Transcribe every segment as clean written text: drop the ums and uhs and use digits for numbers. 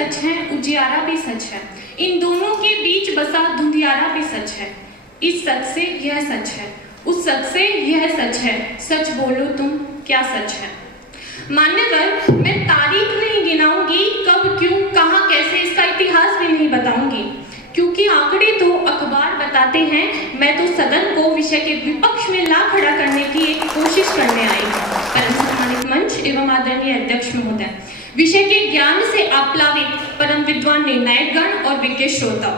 सच है, उजियारा भी सच है, इन दोनों के बीच बसा धुंधियारा भी सच है। इस सच से यह सच है, उस सच से यह सच है, सच बोलो तुम क्या सच है। मान्यवर, मैं तारीख नहीं गिनाऊंगी, कब क्यों कहाँ कैसे इसका इतिहास भी नहीं बताऊंगी, क्योंकि आंकड़े तो अखबार बताते हैं। मैं तो सदन को विषय के विपक्ष में ला खड़ा करने की एक कोशिश करने आई हूँ। परम सम्मानित मंच एवं आदरणीय अध्यक्ष महोदय, विषय के ज्ञान से आप्लावित परम विद्वान निर्णायकगण और विज्ञ श्रोता,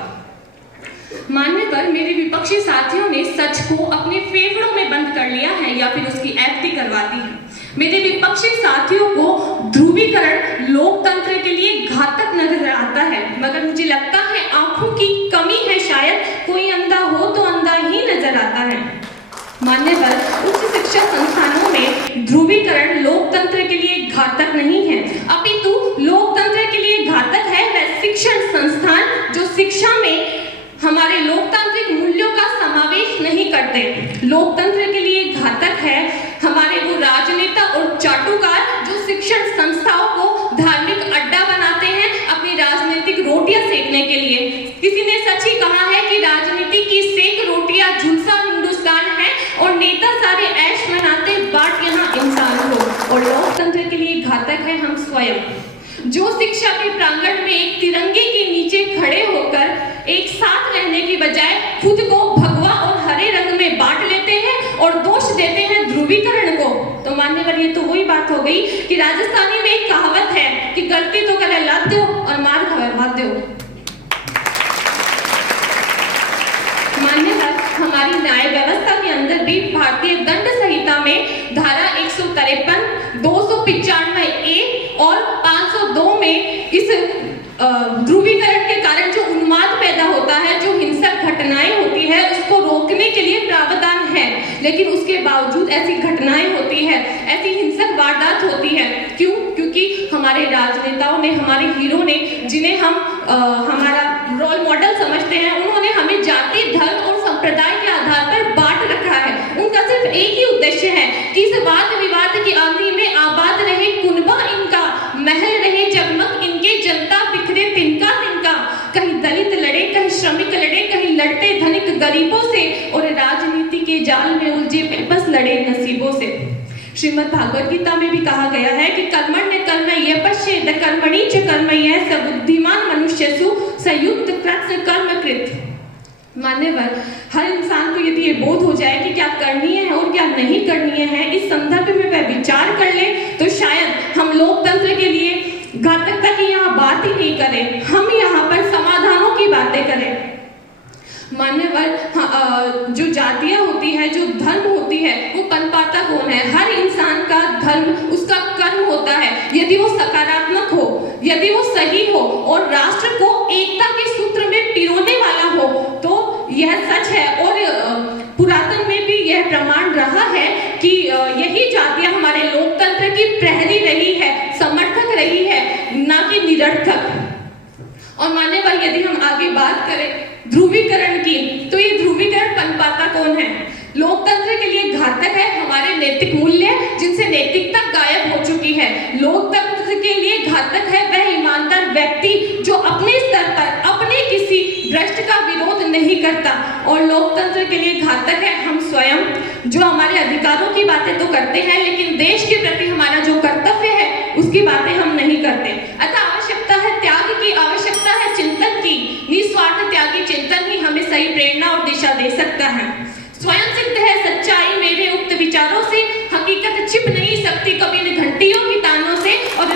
मान्यवर, मेरे विपक्षी साथियों ने सच को अपने फेफड़ों में बंद कर लिया है या फिर उसकी ऐप्ती करवा दी है। मेरे विपक्षी साथियों को ध्रुवीकरण लोकतंत्र के लिए घातक नजर आता है, मगर मुझे लगता है आंखों की कमी है, शायद कोई अंधा हो तो अंधा ही नजर आता है। मान्यवर, उच्च शिक्षा संस्थानों में ध्रुवीकरण लोकतंत्र के लिए घातक नहीं है, अपितु लोकतंत्र के लिए घातक है वह शिक्षण संस्थान जो शिक्षा में हमारे लोकतांत्रिक मूल्यों का समावेश नहीं करते। लोकतंत्र के लिए घातक है हमारे वो राजनेता और चाटुकार जो शिक्षण संस्थाओं को धार्मिक अड्डा बनाते हैं अपनी राजनीतिक रोटियां सेकने के लिए। किसी ने सच ही कहा है कि राजनीति की सेक रोटियां झुलसा हिंदुस्तान है और नेता सारे ऐश मनाते बाट यहाँ इंसान हो। और लोकतंत्र के लिए घातक है हम स्वयं, जो शिक्षा के प्रांगण में एक तिरंगे के नीचे खड़े होकर एक साथ रहने की बजाय खुद को भगवा और हरे रंग में बांट लेते हैं और दोष देते हैं ध्रुवीकरण को। तो मान्यवर, ये तो वही बात हो गई कि राजस्थानी में एक कहावत है कि गलती तो करे लाद दो और मार खवा दो। मान्यवर, हमारी न्याय व्यवस्था के अंदर भी भारतीय दंड संहिता में धारा 153, 295A और 502 में इस ध्रुवीकरण के कारण जो उन्माद पैदा होता है, जो हिंसक घटनाएं होती है, उसको रोकने के लिए प्रावधान है। लेकिन उसके बावजूद ऐसी घटनाएं होती है, ऐसी हिंसक वारदात होती है। क्यों? क्योंकि हमारे राजनेताओं ने, हमारे हीरो ने, जिन्हें हम हमारा रोल मॉडल समझते हैं, उन्होंने हमें जाति, धर्म और संप्रदाय के आधार पर बांट रखा है। उनका सिर्फ एक ही उद्देश्य है कि इस वाद विवाद की आंधी में आबाद रहे कुनबा इनका, महल रहे जगमग इनके, जनता बिखरे तिनका तिनका, कहीं दलित लड़े, कहीं श्रमिक लड़े, कहीं लड़ते धनिक गरीबों से और राजनीति के जाल में उलझे बेबस लड़े नसीबों से। श्रीमद् भागवत गीता में भी कहा गया है कि कर्मण्य कर्म ये पश्येद कर्मणि च कर्म ये सबुद्धिमान मनुष्यसु संयुक्त कृत्य कर्म कृत। मान्यवर, हर इंसान को यदि ये बोध हो जाए कि क्या करनी है और क्या नहीं करनी है, इस संदर्भ में वह विचार कर ले, तो शायद हम लोकतंत्र के लिए घातकता की यहाँ बात ही नहीं करें, हम यहाँ पर समाधानों की बातें करें। मान्यवर, जो जातियां होती है, जो धर्म होती है, वो पनपाता कौन है? हर इंसान का धर्म उसका कर्म होता है। यदि वो सकारात्मक हो, यदि वो सही हो और राष्ट्र को एकता के सूत्र में पिरोने वाला हो, तो यह सच है। और पुरातन में भी यह प्रमाण रहा है कि यही जातियां हमारे लोकतंत्र की प्रहरी रही है, समर्थक रही है, ना कि निरर्थक। और मान्यवर, यदि हम आगे बात करें ध्रुवीकरण की, तो ये ध्रुवीकरण पनपाता कौन है? लोकतंत्र के लिए घातक है हमारे नैतिक मूल्य, जिनसे नैतिकता गायब हो चुकी है। लोकतंत्र के लिए घातक है वह ईमानदार व्यक्ति जो अपने स्तर पर अपने किसी भ्रष्ट का विरोध नहीं करता। और लोकतंत्र के लिए घातक है हम स्वयं, जो हमारे अधिकारों की बातें तो करते हैं, लेकिन देश के प्रति हमारा जो कर्तव्य है उसकी बातें हम नहीं करते। अतः आवश्यकता है त्याग की, आवश्यकता है चिंतन की। निस्वार्थ त्यागी चिंतन ही हमें सही प्रेरणा और दिशा दे सकता है। स्वयं सिद्ध है सच्चाई मेरे उक्त विचारों से, हकीकत छिप नहीं सकती कभी इन घंटियों की तानों से। और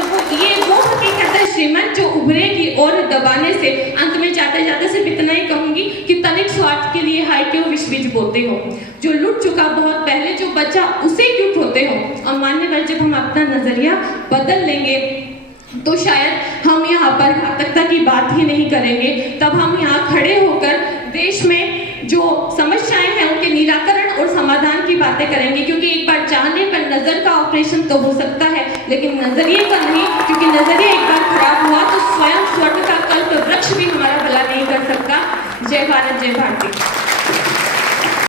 वो हकीकत है श्रीमन जो उभरेगी और दबाने से। अंत में जाते जाते सिर्फ इतना ही कहूंगी कि तनिक स्वार्थ के लिए हाय क्यों विष बीज बोते हो, जो लुट चुका बहुत पहले, जो बचा उसे क्यों खोते हो। और मान्यवर, जब हम अपना नजरिया बदल लेंगे तो शायद हम यहाँ पर घातकता की बात ही नहीं करेंगे। तब हम यहाँ खड़े होकर देश में जो समस्याएं हैं उनके निराकरण और समाधान की बातें करेंगे। क्योंकि एक बार चाहने पर नजर का ऑपरेशन तो हो सकता है, लेकिन नजरिए का नहीं, क्योंकि नजरिया एक बार खराब हुआ तो स्वयं स्वर्ग का कल्प वृक्ष भी हमारा भला नहीं कर सकता। जय भारत, जय भारती।